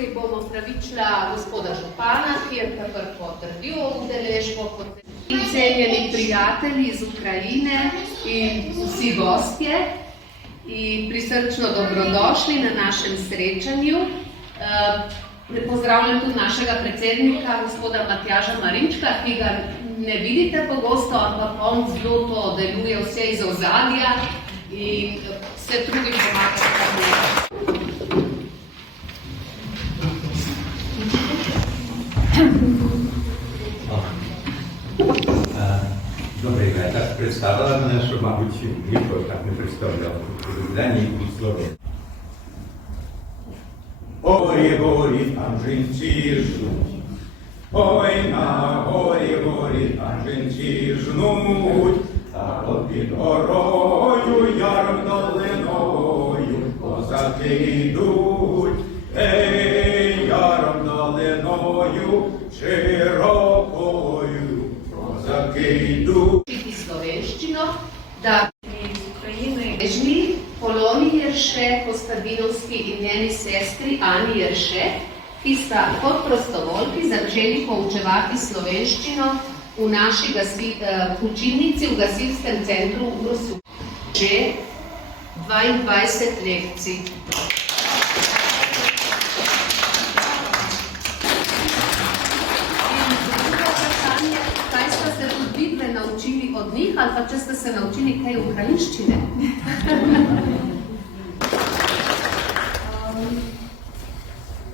Najprej bomo pravičila gospoda župana, ki je takr potrdil udeležbo. Cenjeni prijatelji iz Ukrajine in vsi gostje, in prisrčno dobrodošli na našem srečanju. Pozdravljam tudi našega predsednika, gospoda Matjaža Marinčka, ki ga ne vidite pogosto, ampak on zelo to deluje vse iz ozadja in se trudi pomagati. Добрий вечір. Представила мене, що, мабуть, ніхто так не представляв у Людяні і у Словені. Горі, горі, там жінці жнуть. Ой, на горі, горі, там жінці жнуть. Та от під горою, яром долиною, козаки йдуть. Ей, яром долиною, широкою, козаки йдуть. Slovenščino, da iz Ukrajine Ježni, Poloni Jerše, Kostadinovski in njeni sestri Ani Jerše, ki sta kot prostovoljki začeli poučevati slovenščino v naši učilnici v gasilskem centru v Grosu. Že 22 lekcij. Naučili od njih, ali pa če ste se naučili kaj ukrajinščine?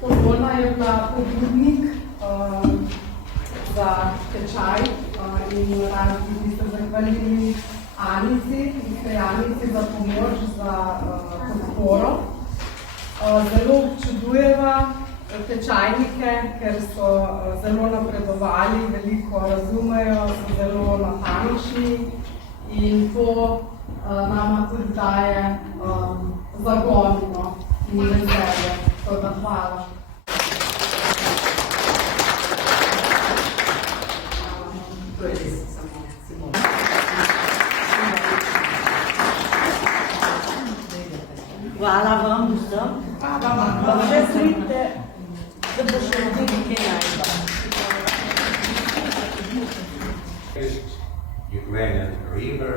Polona je bila pobudnik za tečaj in rad bi se zahvalili Anici za pomoč, za podporo. Zelo občudujeva tečajnike, ker so zelo napredovali, veliko razumejo, so zelo natančni in to nama tudi daje zagon in veselje. Tako da hvala. Hvala vam vsem. Pa še pridite, da bo še nekaj najbolj. Ukrainian river.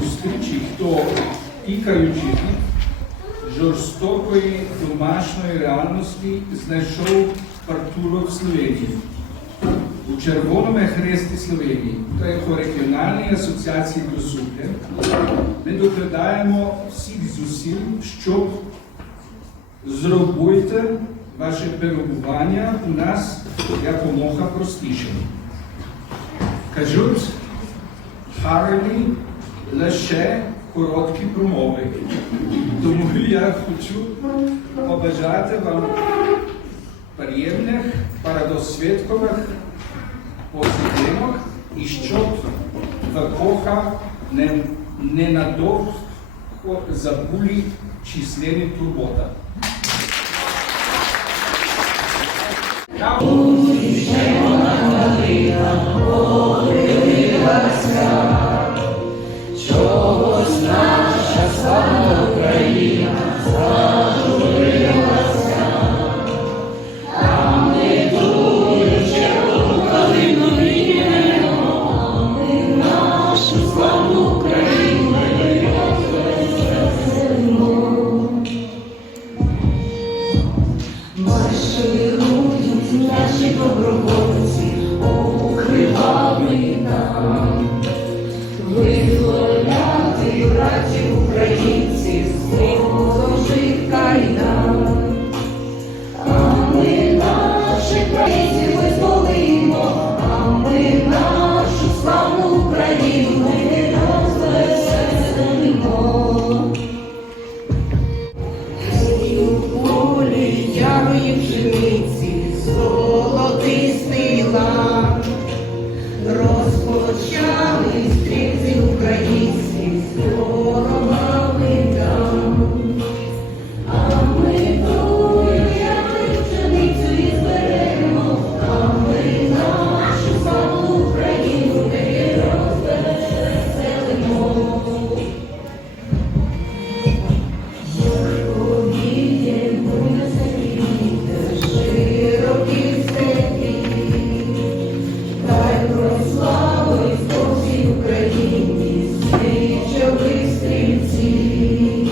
зустрічі, хто, тікаючи від жорстокої домашньої реальності, знайшов партуру в Словенії. У Червоному Хресті Словенії, то є по регіональній асоціації до супер, ми докладаємо всіх зусиль, щоб зробити ваше перебування у нас якомога простішим. Кажуть, гарні лише короткі промови. Тому я хочу побажати вам приємних, парадосвідкових посидінок і щоб епоха ненадовго забули численні турбота. Чогось наша славна Україна зажурилася, а ми дуже Калину віримо, ми нашу славну Україну розвеселимо. Марширують наші добровольці, укривали нам. Визволяти братів українців з ворожих кайдан. А ми наших братів визволимо, а ми нашу славну Україну розвеселимо. У полі ярої пшениці золотистий лан. Розпочали стрільці українські з ворогами там. А ми тую пшеницю і зберемо, а ми нашу славну Україну розвеселимо. Повіємо на землі, широкі степі, дай прославить по всій Україні січових стрільців.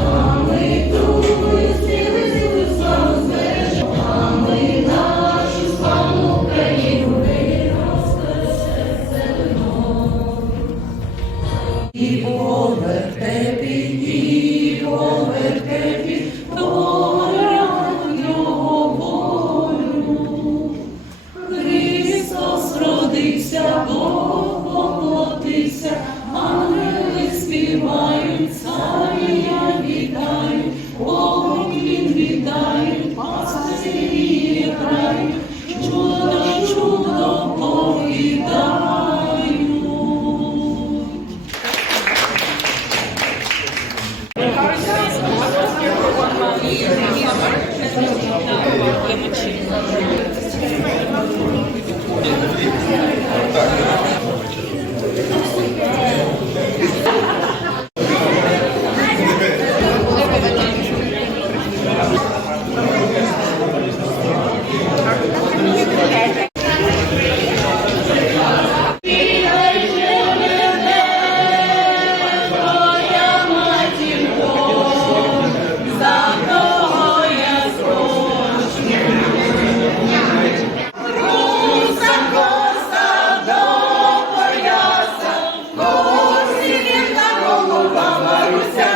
А ми тую стрілицю славу збережемо, а ми нашу славну Україну розвеселимо. І по вертепі, творять його волю. Христос родився, Бог воплотився, ангели співають, царя вітають, поклін віддають, пастирі грають, чудо, чудо повідають. Руся